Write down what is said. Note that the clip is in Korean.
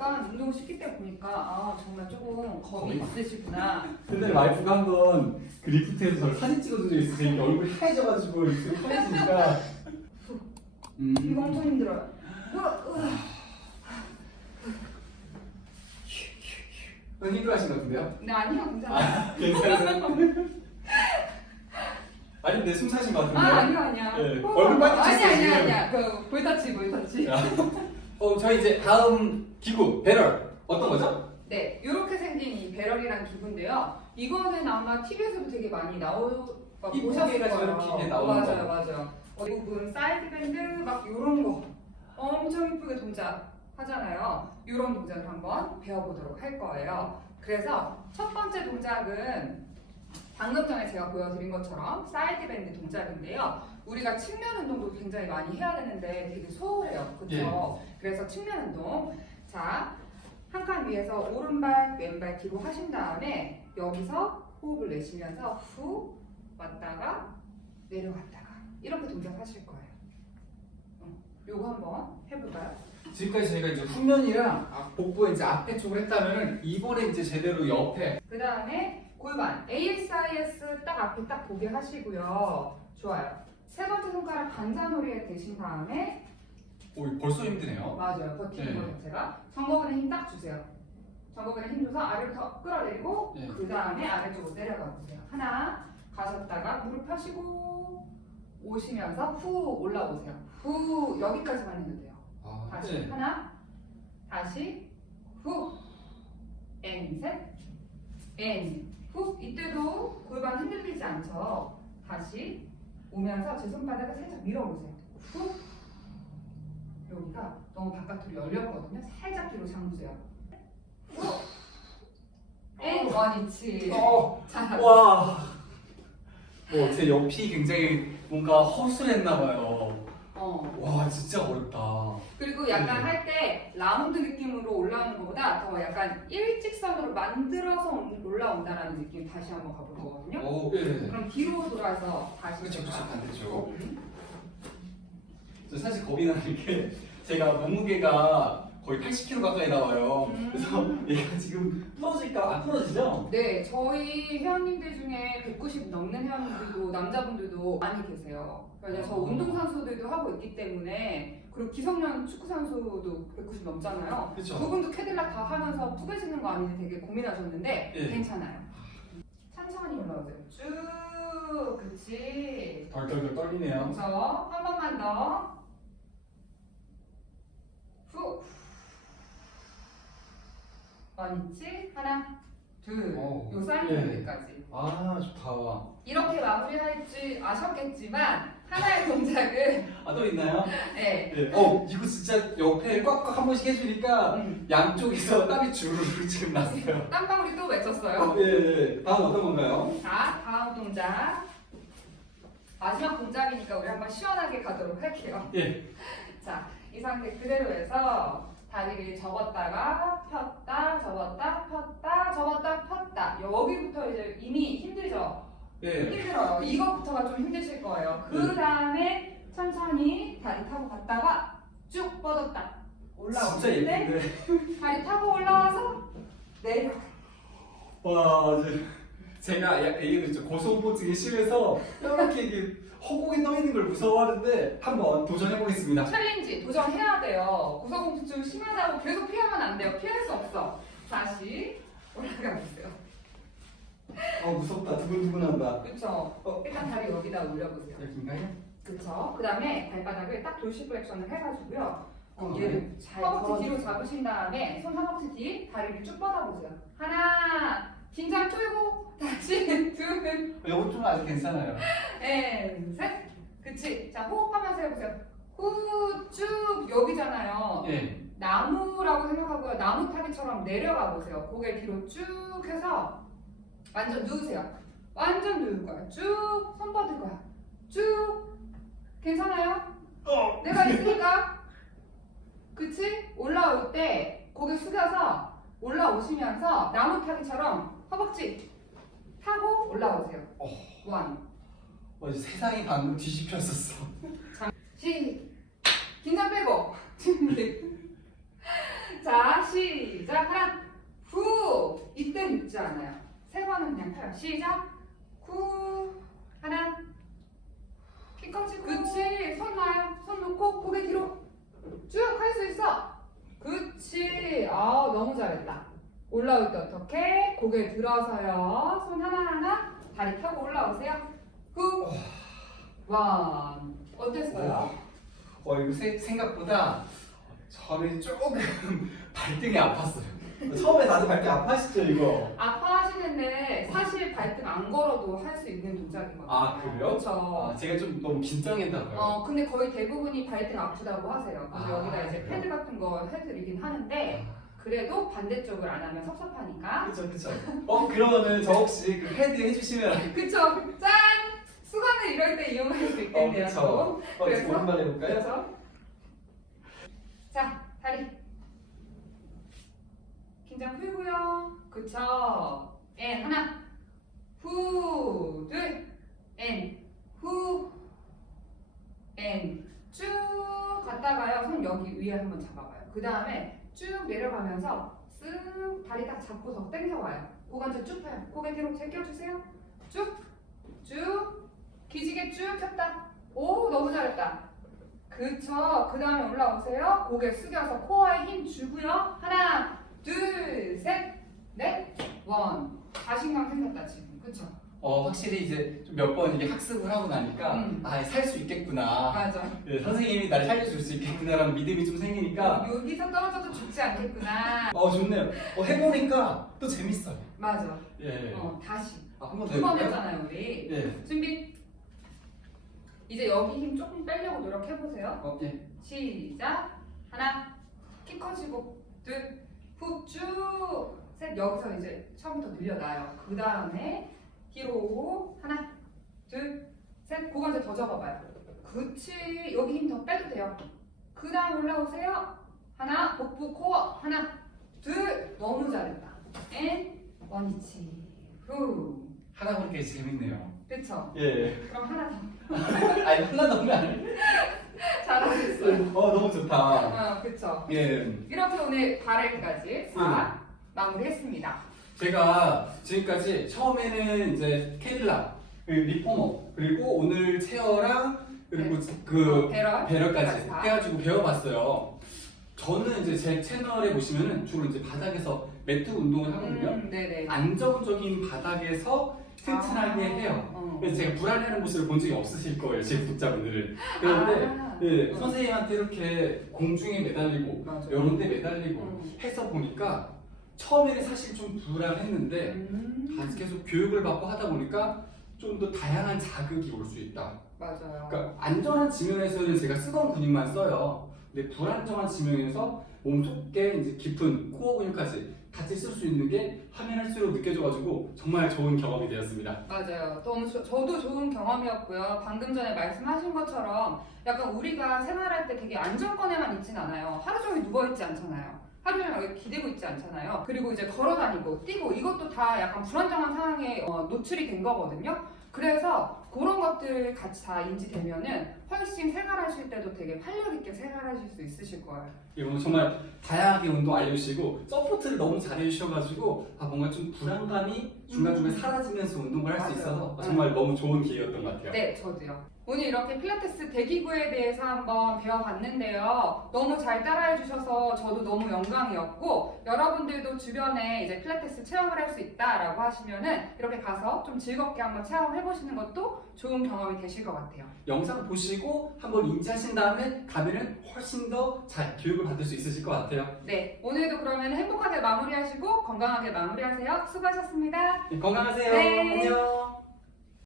약간 운동 시킬 때 보니까 아 정말 조금 겁이 있으시구나. 근데 와이프가 한번 그 리프트에서 저를 사진 찍어준 적이 이게 얼굴이 하얘져가지고 이렇게 하얘지니까 음. 이거 엄청 힘들어요. 너무 힘들어하신 것 같은데요? 네 아니요 괜찮아요. 괜찮으세요? 아니 근데 숨 차신 것 아 같은데 아니요 아니야. 네. 어, 얼굴 빨개졌어요, 아니 지금. 아니야. 그 볼터치 볼터치. 어 저희 이제 다음 기구 배럴 어떤 거죠? 네 이렇게 생긴 이 배럴이란 기구인데요. 이거는 아마 TV에서도 되게 많이 나오 막 이 보셨을 거예요. 저렇게 이게 나오는 맞아요 거. 맞아요. 어, 대부분 사이드 밴드 막 이런 거 엄청 이쁘게 동작 하잖아요. 이런 동작을 한번 배워보도록 할 거예요. 그래서 첫 번째 동작은 방금 전에 제가 보여드린 것처럼 사이드 밴드 동작인데요. 우리가 측면 운동도 굉장히 많이 해야 되는데 되게 소홀해요. 그렇죠? 그래서 측면 운동. 자, 한 칸 위에서 오른발, 왼발 뒤로 하신 다음에 여기서 호흡을 내쉬면서 후 왔다가 내려갔다가 이렇게 동작하실 거예요. 어, 요거 한번 해볼까요? 지금까지 저희가 이제 후면이랑 앞- 복부 이제 앞에 쪽을 했다면은 이번에 이제 제대로 옆에 그 다음에 골반 ASIS 딱 앞에 딱 보게 하시고요. 좋아요. 세 번째 손가락 반자놀이에 대신 다음에 오 벌써 힘드네요. 맞아요. 버티는 네. 거 자체가 정거근에 힘 딱 주세요. 정거근에 힘 줘서 아래부터 끌어내리고 네. 그 다음에 아래쪽으로 내려가 보세요. 하나 가셨다가 무릎 펴시고 오시면서 후 올라오세요. 후 여기까지만 해도 돼요. 아, 다시 네. 하나 다시 후 앤셋 앤 후 이때도 골반 흔들리지 않죠. 다시 오면서 제 손바닥을 살짝 밀어보세요. 후 여기가 너무 바깥으로 열렸거든요. 살짝 뒤로 잠그세요. 앤 원위치. 어, 자, 와. 뭐 제 옆이 굉장히 뭔가 허술했나 봐요. 어. 와 진짜 어렵다. 그리고 약간 네. 할 때 라운드 느낌으로 올라오는 것보다 더 약간 일직선으로 만들어서 올라온다라는 느낌 다시 한번 가볼 거거든요. 오, 예. 네. 그럼 뒤로 돌아서 다시 그쵸 그쵸 반대쪽. 음. 저 사실 겁이 나는 게 제가 몸무게가 거의 80kg 가까이 나와요. 음. 그래서 얘가 지금 부러질까 안 부러지죠? 네, 저희 회원님들 중에 190 넘는 회원님들도 남자분들도 많이 계세요. 왜냐면 저 어. 운동 선수들도 하고 있기 때문에 그리고 기성용 축구 선수도 190 넘잖아요. 그쵸. 그분도 캐딜락 다 하면서 푸해지는 거 아닌지 되게 고민하셨는데 예. 괜찮아요. 천천히 올라오세요. 쭉, 그렇지. 덜덜덜 떨리네요. 그래서 한 번만 더. 후. 원위치 하나, 둘. 어, 요 사이드 예. 아 좋다. 이렇게 마무리할 줄 아셨겠지만 하나의 동작은 아 또 있나요? 네. 네. 어 이거 진짜 옆에 꽉꽉 한 번씩 해주니까 음, 양쪽에서 땀이 주르르 지금 났어요. 땀방울이 또 맺혔어요. 어, 예, 예. 다음 어떤 건가요? 자, 다음 동작. 마지막 동작이니까 우리 한번 시원하게 가도록 할게요. 예. 자, 이 상태 그대로 해서 다리를 접었다가 폈다, 폈다, 접었다, 폈다. 여기부터 이제 이미 힘들죠? 예. 힘들어요. 이것부터가 좀 힘드실 거예요. 그 네. 다음에 천천히 다리 타고 갔다가 쭉 뻗었다. 진짜 올라오실 때 예쁜데. 다리 타고 올라와서 내려. 와, 이제 제가 야- 얘기도 있죠. 고소공포증이 심해서 이렇게 이게 허공에 떠 있는 걸 무서워하는데 한번 도전해 보겠습니다. 챌린지 도전해야 돼요. 구성공증 심하다고 계속 피하면 안 돼요. 피할 수 없어. 다시 올라가 보세요. 어 무섭다. 두근두근한다. 그쵸? 어, 일단 다리 여기다 올려보세요. 여긴가요? 그쵸? 그 다음에 발바닥을 딱 돌시 플렉션을 해가지고요. 어, 어, 얘를 허벅지 뒤로 잡으신 다음에 손 허벅지 뒤 다리를 쭉 뻗어보세요. 하나, 긴장 풀고 다시 둘, 이거 좀 아직 괜찮아요. 넷, 셋. 그치? 자 호흡하면서 해보세요. 후, 쭉 여기잖아요. 예. 나무라고 생각하고요. 나무 타기처럼 내려가 보세요. 고개 뒤로 쭉 해서 완전 누우세요. 완전 누울 거야. 쭉 손 뻗을 거야. 쭉 괜찮아요? 어. 내가 있으니까. 그치? 올라올 때 고개 숙여서 올라오시면서 나무 타기처럼 허벅지 타고 올라오세요. 어. 원. 어, 세상이 방금 뒤집혔었어. 시 긴장 빼고 자, 시작. 하나, 후. 이때 눕지 않아요. 세 시작. 후. 하나. 키 커지고. 그치. 손 놔요. 손 놓고 고개 뒤로 쭉 할 수 있어. 그치. 아 너무 잘했다. 올라올 때 어떻게? 고개 들어서요. 손 하나하나. 다리 펴고 올라오세요. 후. 원. 어땠어요? 어 이거 세- 생각보다 저는 조금 발등이 아팠어요. 처음에 다들 발등 아파하시죠 이거? 발등 안 걸어도 할 수 있는 동작이거든요. 아, 그래요? 그렇죠. 아, 제가 좀 너무 긴장했나 봐요. 어 근데 거의 대부분이 발등 아프다고 하세요. 아, 여기다 이제 패드 같은 거 해드리긴 하는데 그래도 반대쪽을 안 하면 섭섭하니까. 그쵸 그쵸. 어 그러면은 저 혹시 그 헤드 해주시면 그쵸? 짠! 수건을 이럴 때 이용할 수 어 있겠네요. 그쵸. 또. 어 그래서? 오랜만에 해볼까요? 그래서 자 다리 긴장 풀고요. 그쵸? 앤 하나 후둘앤후앤쭉 갔다가요. 손 여기 위에 한번 잡아봐요. 그 다음에 쭉 내려가면서 쓱 다리 딱 잡고서 당겨와요. 고관절 쭉 펴요. 고개 뒤로 제껴주세요. 쭉쭉 기지개 쭉 폈다. 오 너무 잘했다. 그쵸. 그 다음에 올라오세요. 고개 숙여서 코어에 힘 주고요. 하나, 둘, 셋, 넷, 원. 자신감 생겼다 지금. 그쵸? 어 확실히 이제 몇 번 이게 학습을 하고 나니까 음. 아 살 수 있겠구나. 맞아. 네, 선생님이 나를 살려줄 수 있겠구나라는 믿음이 좀 생기니까 여기서 떨어져도 죽지 않겠구나. 어 좋네요. 어 해보니까 또 재밌어요. 맞아. 예. 어 다시. 아, 한 번 더 두 번 해볼까요? 했잖아요 우리. 예. 준비. 이제 여기 힘 조금 빼려고 노력해 보세요. 어 예. 시작. 하나, 키 커지고 둘, 후 쭉, 셋. 여기서 이제 처음부터 늘려놔요. 그 다음에 뒤로 하나, 둘, 셋. 고관절 더 잡아봐요. 그치. 여기 힘 더 빼도 돼요. 그 다음 올라오세요. 하나, 복부 코어. 하나, 둘. 너무 잘했다. 앤, 원위치. 후. 하다 보니까 재밌네요. 그쵸? 예. 그럼 하나 더. 아니 하나 너무 안. 잘하셨어요. 어 너무 좋다. 어, 그쵸? 예. 이렇게 오늘 발레까지 다 마무리했습니다. 제가 지금까지 처음에는 이제 캐릴라, 그리고 리포머, 그리고 오늘 체어랑 그리고 그 배럴, 배럴까지 다. 해가지고 배워봤어요. 저는 이제 제 채널에 보시면은 주로 이제 바닥에서 매트 운동을 하거든요. 음, 네네. 안정적인 바닥에서 튼튼하게 아, 해요. 어. 그래서 제가 불안해하는 모습을 본 적이 없으실 거예요, 제 구독자분들은. 그런데 아, 네, 어. 선생님한테 이렇게 공중에 매달리고 맞아. 데 매달리고 음. 해서 보니까 처음에는 사실 좀 불안했는데 음, 다 계속 교육을 받고 하다 보니까 좀 더 다양한 자극이 올 수 있다. 맞아요. 그러니까 안전한 지면에서는 제가 쓰던 근육만 써요. 근데 불안정한 지면에서 몸속에 이제 깊은 코어 근육까지 같이 쓸 수 있는 게 하면 할수록 느껴져가지고 정말 좋은 경험이 되었습니다. 맞아요. 너무 저, 저도 좋은 경험이었고요. 방금 전에 말씀하신 것처럼 약간 우리가 생활할 때 되게 안정권에만 있진 않아요. 하루 종일 누워 있지 않잖아요. 하루 종일 기대고 있지 않잖아요. 그리고 이제 걸어 다니고 뛰고 이것도 다 약간 불안정한 상황에 어, 노출이 된 거거든요. 그래서 그런 것들 같이 다 인지되면은 훨씬 생활하실 때도 되게 활력 있게 생활하실 수 있으실 거예요. 이거 정말 다양하게 운동 알려주시고 서포트를 너무 잘해주셔가지고 아 뭔가 좀 불안감이 중간중간 사라지면서 운동을 할수 음. 맞아요. 있어서 네. 정말 너무 좋은 기회였던 것 같아요. 네, 저도요. 오늘 이렇게 필라테스 대기구에 대해서 한번 배워봤는데요. 너무 잘 따라해 주셔서 저도 너무 영광이었고, 여러분들도 주변에 이제 필라테스 체험을 할 수 있다라고 하시면은 이렇게 가서 좀 즐겁게 한번 체험해 보시는 것도 좋은 경험이 되실 것 같아요. 영상 보시고 한번 인지하신 다음에 가면은 훨씬 더 잘 교육을 받을 수 있으실 것 같아요. 네, 오늘도 그러면 행복하게 마무리하시고 건강하게 마무리하세요. 수고하셨습니다. 네, 건강하세요. 네. 안녕.